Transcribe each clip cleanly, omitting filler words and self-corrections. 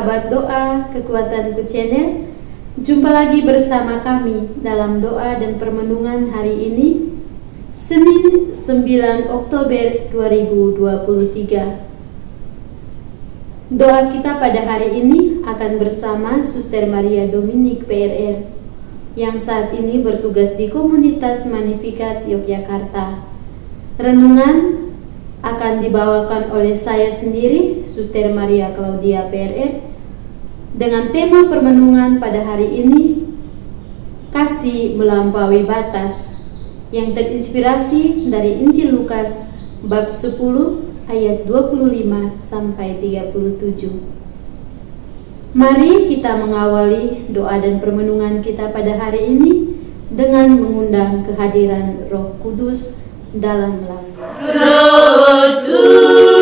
sahabat doa Kekuatanku Channel. Jumpa lagi bersama kami dalam doa dan permenungan hari ini, Senin 9 Oktober 2023. Doa kita pada hari ini akan bersama Suster Maria Dominik PRR yang saat ini bertugas di komunitas Magnificat Yogyakarta. Renungan akan dibawakan oleh saya sendiri, Suster Maria Claudia PRR, dengan tema permenungan pada hari ini, Kasih Melampaui Batas, yang terinspirasi dari Injil Lukas bab 10 ayat 25 sampai 37. Mari kita mengawali doa dan permenungan kita pada hari ini dengan mengundang kehadiran Roh Kudus dalam langkah. Roh Tuhan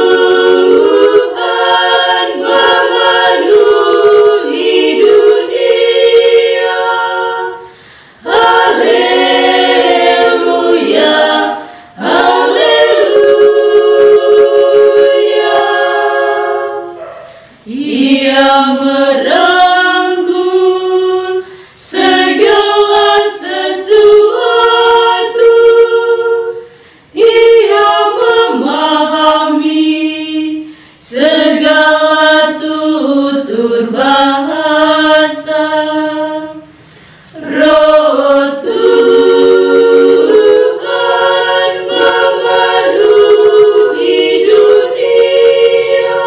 memenuhi dunia. Haleluya, haleluya. Ia merangkul segala sesuatu. Ia memahami segala tutur bahasa. Roh Tuhan memenuhi dunia.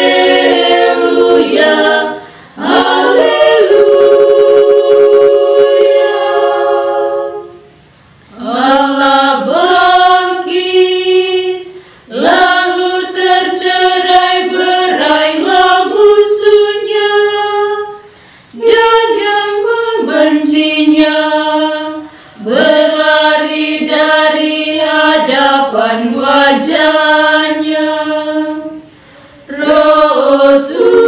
Haleluya, haleluya. Allah bangkit, lalu tercerai-berailah musuhnya, dan yang membencinya berlari dari hadapan wajahnya. Roh Tuhan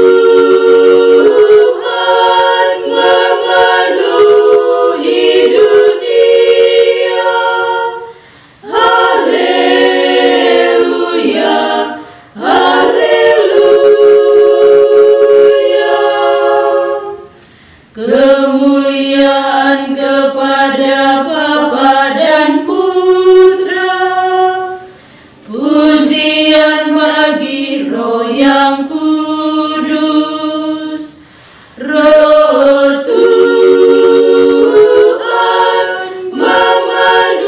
memenuhi dunia. Haleluya, haleluya. Kemuliaan kepada Bapa dan Putra, pujian bagi Roh yang kudus. Roh Tuhan memenuhi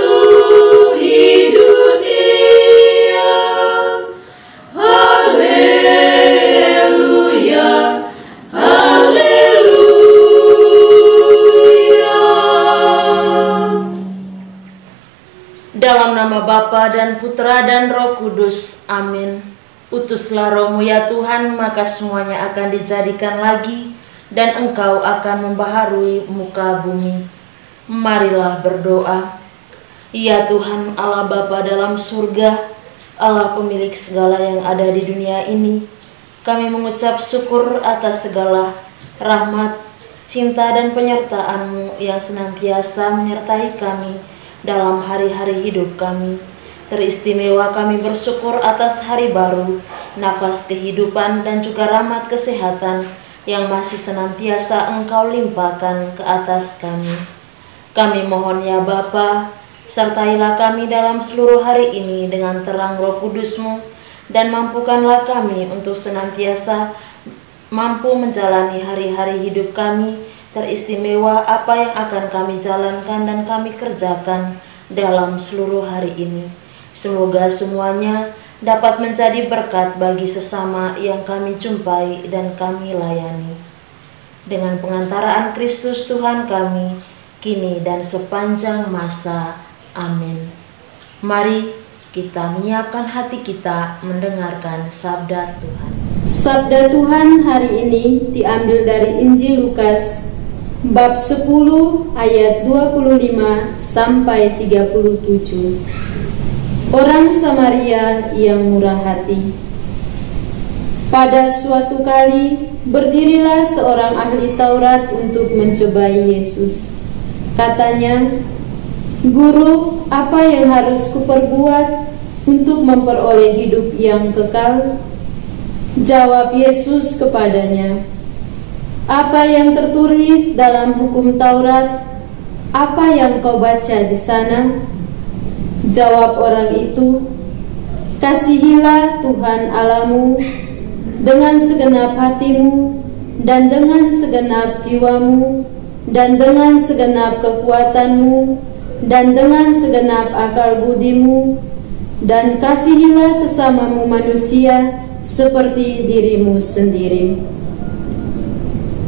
dunia. Haleluya, haleluya. Dalam nama Bapa dan Putra dan Roh Kudus, amin. Utuslah Roh-Mu ya Tuhan, maka semuanya akan dijadikan lagi, dan Engkau akan membaharui muka bumi. Marilah berdoa. Ya Tuhan Allah Bapa dalam surga, Allah pemilik segala yang ada di dunia ini, kami mengucap syukur atas segala rahmat, cinta dan penyertaan-Mu yang senantiasa menyertai kami dalam hari-hari hidup kami. Teristimewa kami bersyukur atas hari baru, nafas kehidupan dan juga rahmat kesehatan yang masih senantiasa Engkau limpahkan ke atas kami. Kami mohon ya Bapa, sertailah kami dalam seluruh hari ini dengan terang Roh Kudus-Mu, dan mampukanlah kami untuk senantiasa mampu menjalani hari-hari hidup kami, teristimewa apa yang akan kami jalankan dan kami kerjakan dalam seluruh hari ini. Semoga semuanya dapat menjadi berkat bagi sesama yang kami jumpai dan kami layani. Dengan pengantaraan Kristus Tuhan kami, kini dan sepanjang masa. Amin. Mari kita menyiapkan hati kita mendengarkan sabda Tuhan. Sabda Tuhan hari ini diambil dari Injil Lukas bab 10 ayat 25 sampai 37. Orang Samaria yang murah hati. Pada suatu kali berdirilah seorang ahli Taurat untuk mencobai Yesus. Katanya, "Guru, apa yang harus kuperbuat untuk memperoleh hidup yang kekal?" Jawab Yesus kepadanya, "Apa yang tertulis dalam hukum Taurat? Apa yang kau baca di sana?" Jawab orang itu, "Kasihilah Tuhan Allahmu dengan segenap hatimu, dan dengan segenap jiwamu, dan dengan segenap kekuatanmu, dan dengan segenap akal budimu, dan kasihilah sesamamu manusia seperti dirimu sendiri."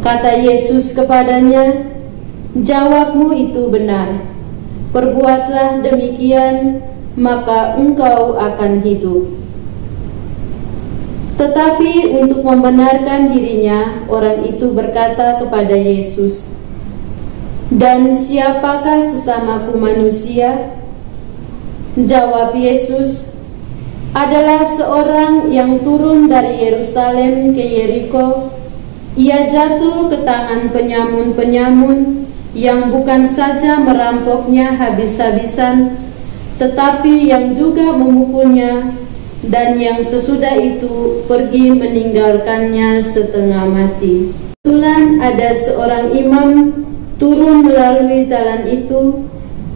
Kata Yesus kepadanya, "Jawabmu itu benar. Perbuatlah demikian, maka engkau akan hidup." Tetapi untuk membenarkan dirinya, orang itu berkata kepada Yesus, "Dan siapakah sesamaku manusia?" Jawab Yesus, "Adalah seorang yang turun dari Yerusalem ke Yeriko. Ia jatuh ke tangan penyamun-penyamun yang bukan saja merampoknya habis-habisan, tetapi yang juga memukulnya, dan yang sesudah itu pergi meninggalkannya setengah mati. Kebetulan ada seorang imam turun melalui jalan itu.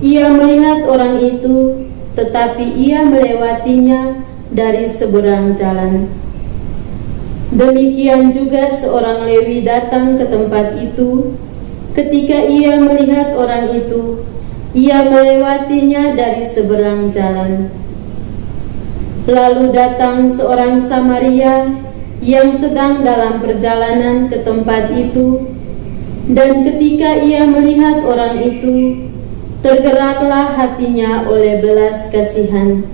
Ia melihat orang itu, tetapi ia melewatinya dari seberang jalan. Demikian juga seorang Lewi datang ke tempat itu. Ketika ia melihat orang itu, ia melewatinya dari seberang jalan. Lalu datang seorang Samaria yang sedang dalam perjalanan ke tempat itu, dan ketika ia melihat orang itu, tergeraklah hatinya oleh belas kasihan.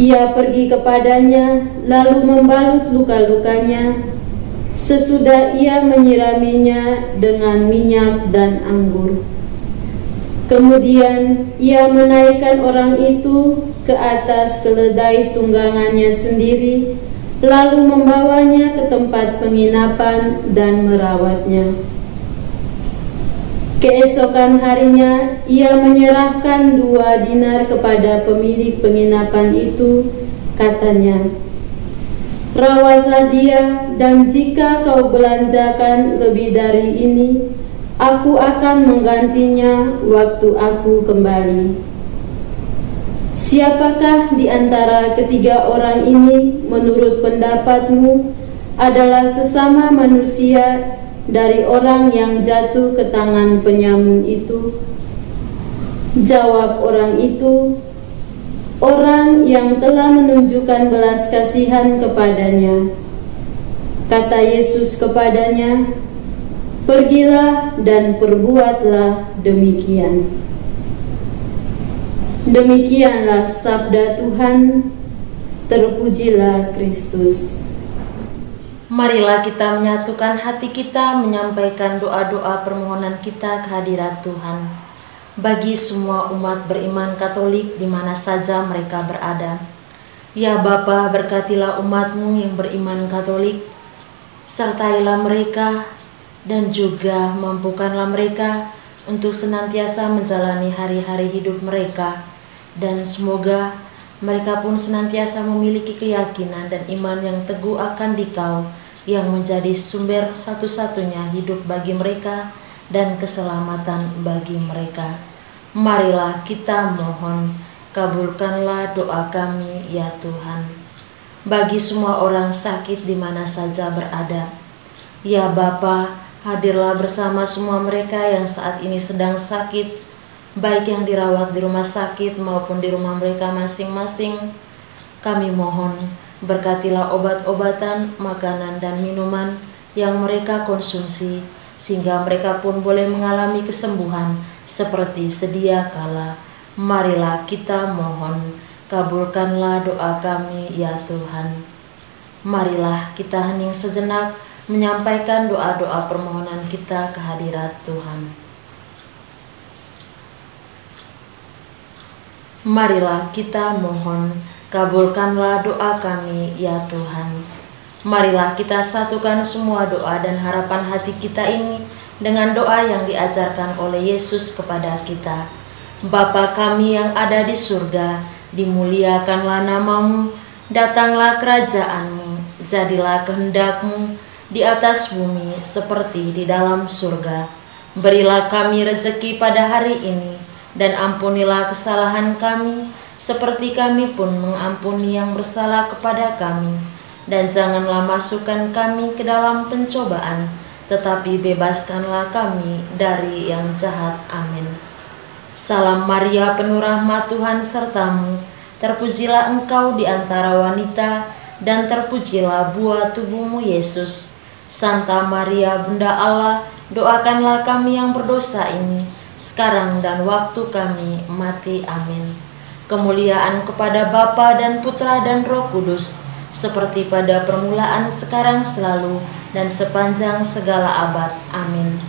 Ia pergi kepadanya, lalu membalut luka-lukanya. Sesudah ia menyiraminya dengan minyak dan anggur. Kemudian ia menaikkan orang itu ke atas keledai tunggangannya sendiri, lalu membawanya ke tempat penginapan dan merawatnya. Keesokan harinya ia menyerahkan 2 dinar kepada pemilik penginapan itu. Katanya, "Rawatlah dia, dan jika kau belanjakan lebih dari ini, aku akan menggantinya waktu aku kembali." Siapakah di antara ketiga orang ini menurut pendapatmu adalah sesama manusia dari orang yang jatuh ke tangan penyamun itu? Jawab orang itu, "Orang yang telah menunjukkan belas kasihan kepadanya." Kata Yesus kepadanya, "Pergilah dan perbuatlah demikian." Demikianlah sabda Tuhan. Terpujilah Kristus. Marilah kita menyatukan hati kita menyampaikan doa-doa permohonan kita kehadirat Tuhan bagi semua umat beriman Katolik di mana saja mereka berada. Ya Bapa, berkatilah umat-Mu yang beriman Katolik, sertailah mereka dan juga mampukanlah mereka untuk senantiasa menjalani hari-hari hidup mereka, dan semoga mereka pun senantiasa memiliki keyakinan dan iman yang teguh akan Dikau, yang menjadi sumber satu-satunya hidup bagi mereka dan keselamatan bagi mereka. Marilah kita mohon, kabulkanlah doa kami ya Tuhan. Bagi semua orang sakit di mana saja berada, ya Bapa, hadirlah bersama semua mereka yang saat ini sedang sakit, baik yang dirawat di rumah sakit maupun di rumah mereka masing-masing. Kami mohon, berkatilah obat-obatan, makanan, dan minuman yang mereka konsumsi, sehingga mereka pun boleh mengalami kesembuhan seperti sedia kala. Marilah kita mohon, kabulkanlah doa kami ya Tuhan. Marilah kita hening sejenak menyampaikan doa-doa permohonan kita kehadirat Tuhan. Marilah kita mohon, kabulkanlah doa kami ya Tuhan. Marilah kita satukan semua doa dan harapan hati kita ini dengan doa yang diajarkan oleh Yesus kepada kita. Bapa kami yang ada di surga, dimuliakanlah nama-Mu, datanglah kerajaan-Mu, jadilah kehendak-Mu di atas bumi seperti di dalam surga. Berilah kami rezeki pada hari ini, dan ampunilah kesalahan kami, seperti kami pun mengampuni yang bersalah kepada kami. Dan janganlah masukkan kami ke dalam pencobaan, tetapi bebaskanlah kami dari yang jahat. Amin. Salam Maria, penuh rahmat, Tuhan sertamu. Terpujilah engkau di antara wanita, dan terpujilah buah tubuhmu, Yesus. Santa Maria, Bunda Allah, doakanlah kami yang berdosa ini, sekarang dan waktu kami mati. Amin. Kemuliaan kepada Bapa dan Putra dan Roh Kudus, seperti pada permulaan, sekarang, selalu, dan sepanjang segala abad. Amin.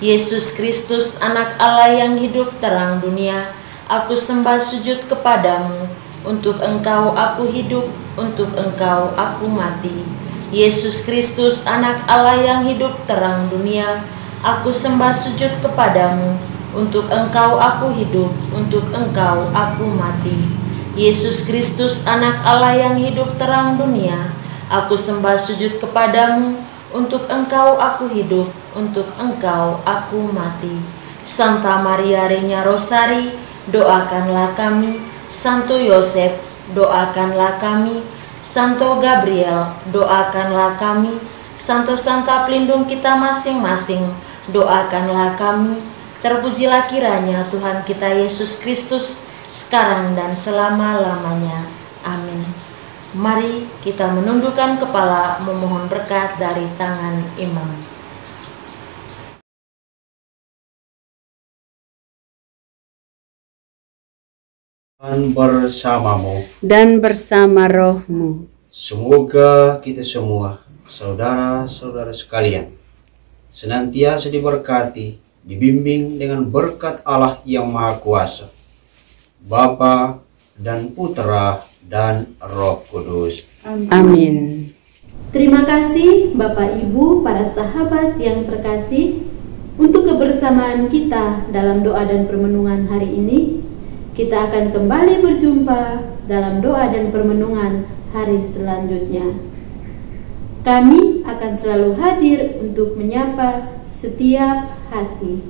Yesus Kristus, anak Allah yang hidup terang dunia, aku sembah sujud kepadamu. Untuk Engkau aku hidup, untuk Engkau aku mati. Yesus Kristus, anak Allah yang hidup terang dunia, aku sembah sujud kepadamu. Untuk Engkau aku hidup, untuk Engkau aku mati. Yesus Kristus, anak Allah yang hidup terang dunia, aku sembah sujud kepadamu. Untuk Engkau aku hidup, untuk Engkau aku mati. Santa Maria Regna Rosari, doakanlah kami. Santo Yosef, doakanlah kami. Santo Gabriel, doakanlah kami. Santo-santa pelindung kita masing-masing, doakanlah kami. Terpujilah kiranya Tuhan kita Yesus Kristus, sekarang dan selama-lamanya. Amin. Mari kita menundukkan kepala memohon berkat dari tangan imam. Tuhan bersamamu Dan bersama rohmu. Semoga kita semua, saudara-saudara sekalian, senantiasa diberkati, dibimbing dengan berkat Allah yang Maha Kuasa, Bapa dan Putra dan Roh Kudus. Amin. Terima kasih Bapak Ibu, para sahabat yang terkasih, untuk kebersamaan kita dalam doa dan permenungan hari ini. Kita akan kembali berjumpa dalam doa dan permenungan hari selanjutnya. Kami akan selalu hadir untuk menyapa setiap hati.